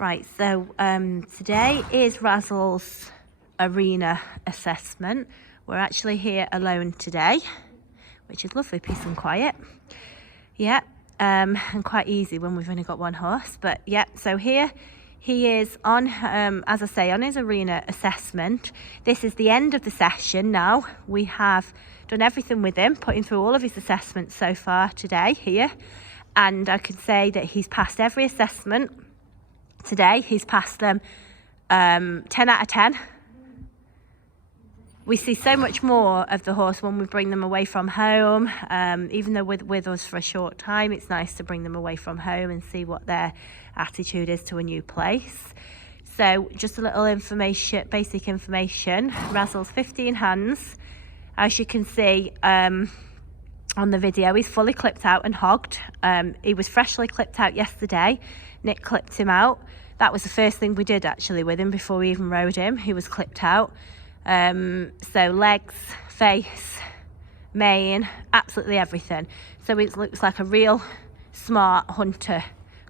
Right, so today is Razzle's arena assessment. We're actually here alone today, which is lovely, peace and quiet. Yeah, and quite easy when we've only got one horse. But yeah, so here he is on, as I say, on his arena assessment. This is the end of the session now. We have done everything with him, putting through all of his assessments so far today here. And I can say that he's passed every assessment. Today he's passed them 10 out of 10. We see so much more of the horse when we bring them away from home. Even though with us for a short time, it's nice to bring them away from home and see what their attitude is to a new place. So just a little information, basic information. Razzle's 15 hands. As you can see on the video, he's fully clipped out and hogged. He was freshly clipped out yesterday. Nick clipped him out. That was the first thing we did actually with him before we even rode him. He was clipped out. So legs, face, mane, absolutely everything. So it looks like a real smart hunter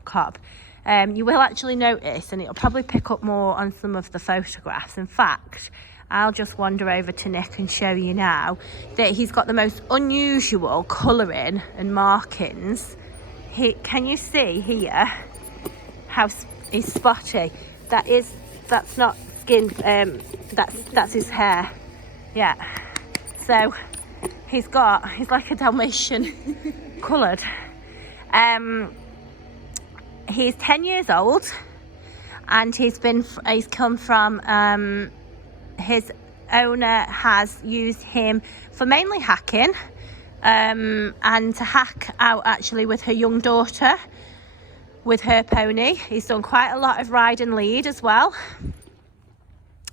cob. You will actually notice, and it'll probably pick up more on some of the photographs. In fact, I'll just wander over to Nick and show you now that he's got the most unusual colouring and markings. Can you see here how he's spotty? That's not skin, that's his hair. Yeah, so he's like a Dalmatian coloured. He's 10 years old, and he's come from his owner has used him for mainly hacking, and to hack out actually with her young daughter with her pony. He's done quite a lot of ride and lead as well.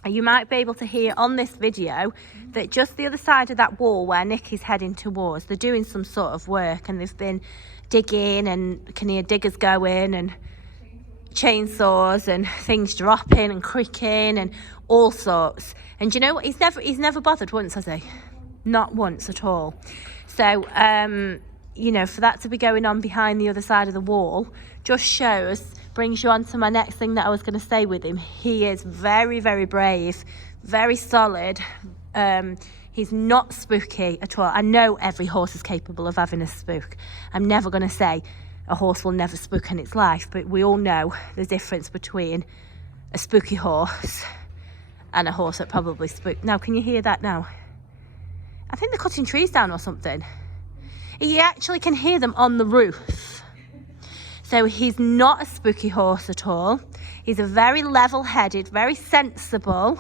You might be able to hear on this video that just the other side of that wall where Nick is heading towards, they're doing some sort of work, and they've been digging, and can hear diggers going and chainsaws and things dropping and creaking and all sorts. And you know what, he's never bothered once, has he? Not once at all. So you know, for that to be going on behind the other side of the wall just brings you on to my next thing that I was going to say with him. He is very, very brave, very solid. He's not spooky at all. I know every horse is capable of having a spook. I'm never going to say a horse will never spook in its life, but we all know the difference between a spooky horse and a horse that probably spooked. Now, can you hear that now? I think they're cutting trees down or something. You actually can hear them on the roof. So he's not a spooky horse at all. He's a very level-headed, very sensible,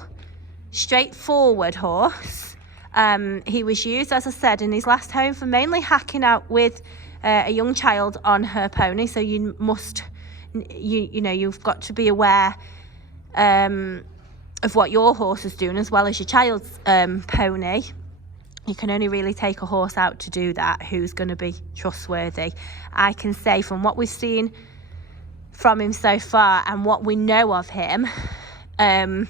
straightforward horse. He was used, as I said, in his last home for mainly hacking out with a young child on her pony. So you must, you know, you've got to be aware of what your horse is doing as well as your child's pony. You can only really take a horse out to do that who's going to be trustworthy. I can say from what we've seen from him so far and what we know of him, I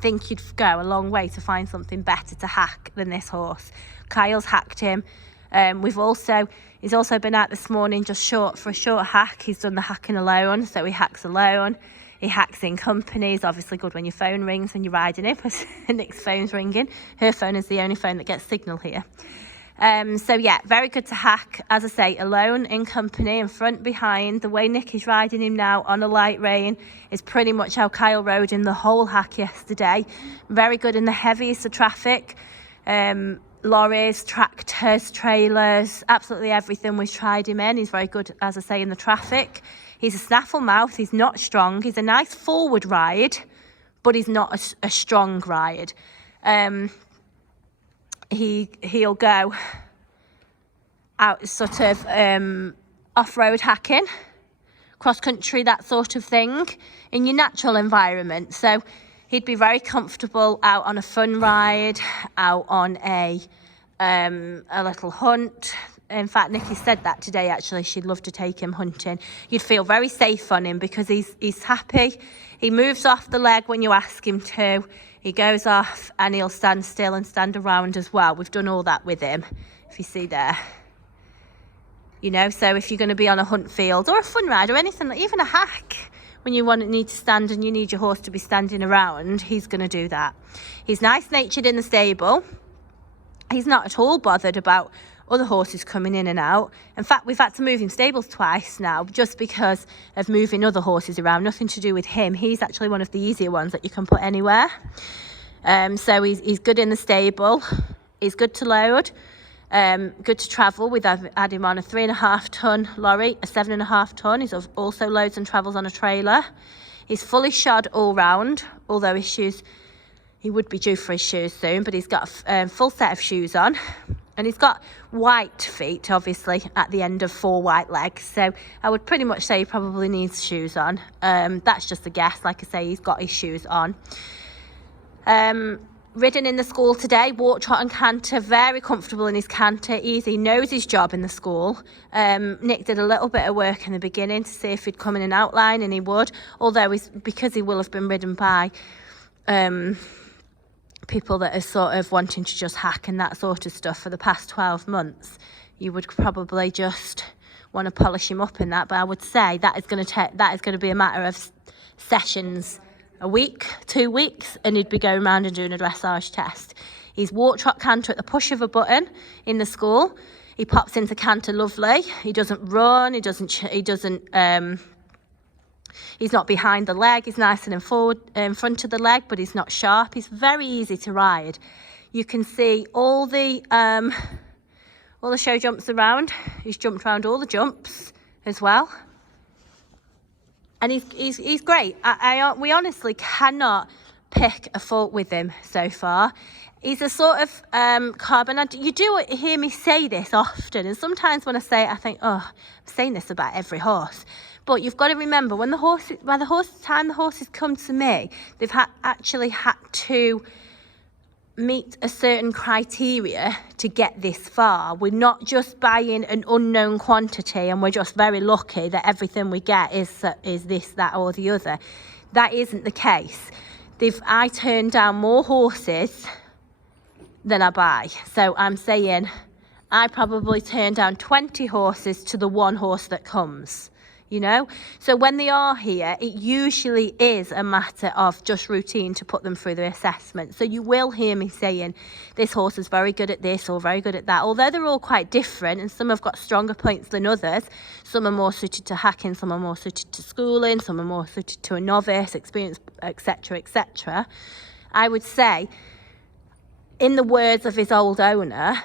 think you'd go a long way to find something better to hack than this horse. Kyle's hacked him. He's also been out this morning just for a short hack. He's done the hacking alone, so he hacks alone. He hacks in company. It's obviously good when your phone rings when you're riding it, but Nick's phone's ringing. Her phone is the only phone that gets signal here. So yeah, very good to hack, as I say, alone, in company, in front, behind. The way Nick is riding him now on a light rein is pretty much how Kyle rode him the whole hack yesterday. Very good in the heaviest of traffic. Lorries, tractors, trailers, absolutely everything we've tried him in. He's very good, as I say, in the traffic. He's a snaffle mouth. He's not strong. He's a nice forward ride, but he's not a strong ride. He'll go out sort of off-road hacking, cross-country, that sort of thing, in your natural environment. So he'd be very comfortable out on a fun ride, out on a little hunt. In fact, Nikki said that today, actually. She'd love to take him hunting. You'd feel very safe on him because he's happy. He moves off the leg when you ask him to. He goes off and he'll stand still and stand around as well. We've done all that with him, if you see there. You know, so if you're going to be on a hunt field or a fun ride or anything, even a hack when you need to stand and you need your horse to be standing around, he's going to do that. He's nice natured in the stable. He's not at all bothered about other horses coming in and out. In fact, we've had to move him stables twice now just because of moving other horses around. Nothing to do with him. He's actually one of the easier ones that you can put anywhere. So he's good in the stable. He's good to load. Good to travel. We've had him on a 3.5 ton lorry, a 7.5 ton. He's also loads and travels on a trailer. He's fully shod all round, although his shoes, he would be due for his shoes soon, but he's got a full set of shoes on. And he's got white feet, obviously, at the end of 4 white legs. So I would pretty much say he probably needs shoes on. That's just a guess. Like I say, he's got his shoes on. Ridden in the school today, walk, trot and canter, very comfortable in his canter, easy, knows his job in the school. Nick did a little bit of work in the beginning to see if he'd come in an outline, and he would, although because he will have been ridden by people that are sort of wanting to just hack and that sort of stuff for the past 12 months, you would probably just want to polish him up in that. But I would say that is going to be a matter of sessions, a week, 2 weeks, and he'd be going around and doing a dressage test. He's walk, trot, canter at the push of a button in the school. He pops into canter lovely. He doesn't run. He's not behind the leg. He's nice and in front of the leg, but he's not sharp. He's very easy to ride. You can see all the show jumps around. He's jumped around all the jumps as well. And he's great. We honestly cannot pick a fault with him so far. He's a sort of carbon. You do hear me say this often, and sometimes when I say it, I think, oh, I'm saying this about every horse. But you've got to remember, by the time the horses come to me, they've actually had to meet a certain criteria to get this far. We're not just buying an unknown quantity and we're just very lucky that everything we get is this, that or the other. That isn't the case. I turn down more horses than I buy. So I'm saying I probably turn down 20 horses to the 1 horse that comes. You know, so when they are here, it usually is a matter of just routine to put them through the assessment. So you will hear me saying this horse is very good at this or very good at that, although they're all quite different and some have got stronger points than others. Some are more suited to hacking, some are more suited to schooling, some are more suited to a novice, experience, etc., etc. I would say, in the words of his old owner,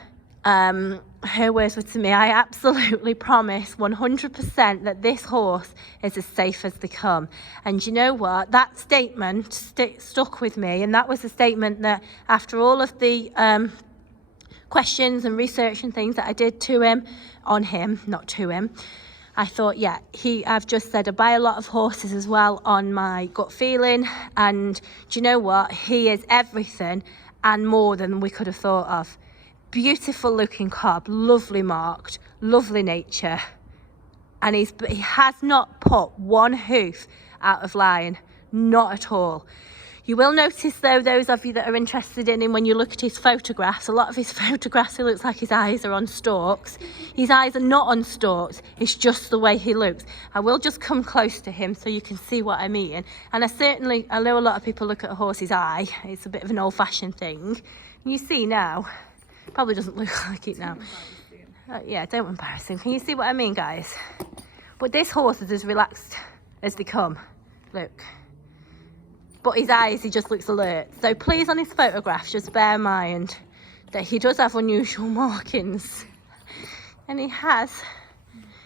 her words were to me, I absolutely promise 100% that this horse is as safe as they come. And you know what? That statement stuck with me. And that was a statement that after all of the questions and research and things that I did not to him, I thought, yeah, I've just said I buy a lot of horses as well on my gut feeling. And do you know what? He is everything and more than we could have thought of. Beautiful looking cob, lovely marked, lovely nature, and he has not put 1 hoof out of line, not at all. You will notice though, those of you that are interested in him, when you look at his photographs, a lot of his photographs, it looks like his eyes are on stalks. His eyes are not on stalks, it's just the way he looks. I will just come close to him so you can see what I mean. And I know a lot of people look at a horse's eye, it's a bit of an old-fashioned thing. And you see now, probably doesn't look like it now. Yeah, don't embarrass him. Can you see what I mean, guys? But this horse is as relaxed as they come. Look. But his eyes, he just looks alert. So please, on his photographs, just bear in mind that he does have unusual markings. And he has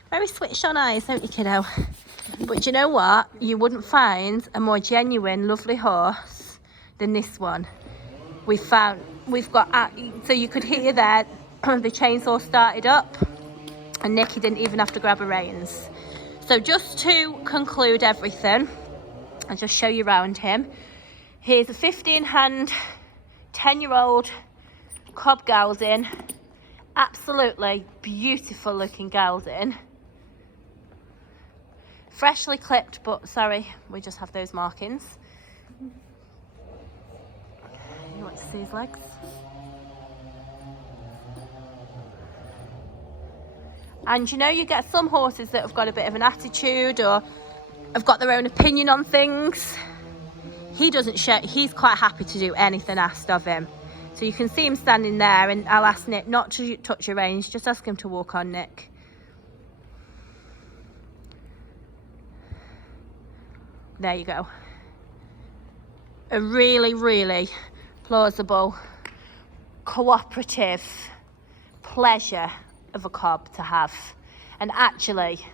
very switched on eyes, don't you, kiddo? But you know what? You wouldn't find a more genuine, lovely horse than this one. We've got, so you could hear there, the chainsaw started up and Nicky didn't even have to grab her reins. So just to conclude everything, I'll just show you around him. Here's a 15-hand, 10-year-old cob gelding. Absolutely beautiful looking gelding. Freshly clipped, but sorry, we just have those markings. You want to see his legs? And you know, you get some horses that have got a bit of an attitude or have got their own opinion on things. He doesn't share, he's quite happy to do anything asked of him. So you can see him standing there, and I'll ask Nick not to touch your reins, just ask him to walk on, Nick. There you go. A really, really plausible, cooperative pleasure of a cob to have. And actually,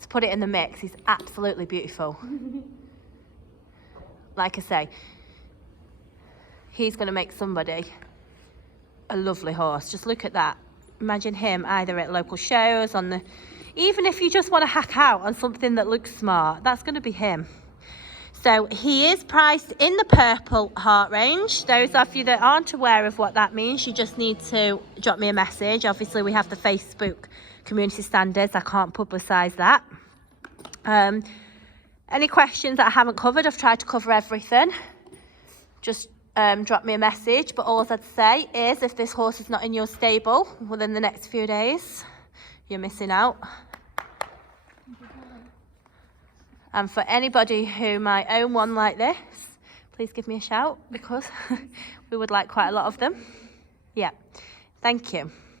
to put it in the mix, he's absolutely beautiful. Like I say, he's going to make somebody a lovely horse. Just look at that. Imagine him either at local shows, on the, even if you just want to hack out on something that looks smart, that's going to be him. So he is priced in the purple heart range. Those of you that aren't aware of what that means, you just need to drop me a message. Obviously, we have the Facebook community standards. I can't publicise that. Any questions that I haven't covered, I've tried to cover everything. Just drop me a message. But all I'd say is, if this horse is not in your stable within the next few days, you're missing out. And for anybody who might own one like this, please give me a shout, because we would like quite a lot of them. Yeah, thank you.